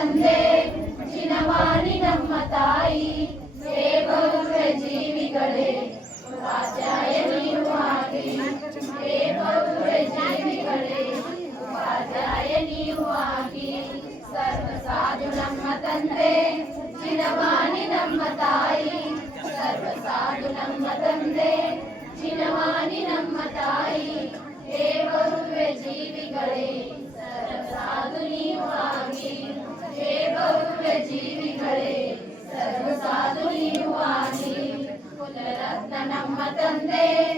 ತಂದೆ ಚಿನವಾಣಿ ನಮ್ಮ ತಾಯಿ ಸೇವಕ ಜೀವಿಗಳೇ. ಉಪಾಧ್ಯಾಯ ನೀನು ಆಗಿ ಸೇವಕ ಜೀವಿಗಳೇ. ಉಪಾಧ್ಯಾಯ ನೀವು ಆಗಿ ಸರ್ವ ಸಾಧು ನಮ್ಮ ತಂದೆ. ಚಿನವಾಣಿ ನಮ್ಮ ತಾಯಿ ಸರ್ವ ಸಾಧು ನಮ್ಮ ತಂದೆ. ಚಿನವಾಣಿ ನಮ್ಮ ತಾಯಿ Sunday.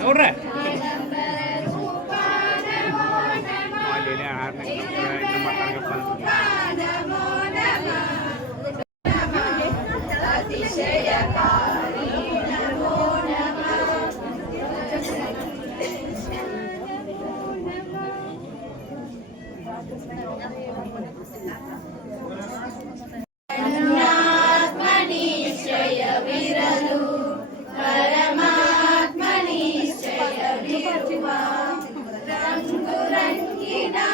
ನೋಡ್ರೆ ಅಲ್ಲಿ ಆರನೇ పరమాత్మ నిశ్చయ విరువా రంగు రంగినా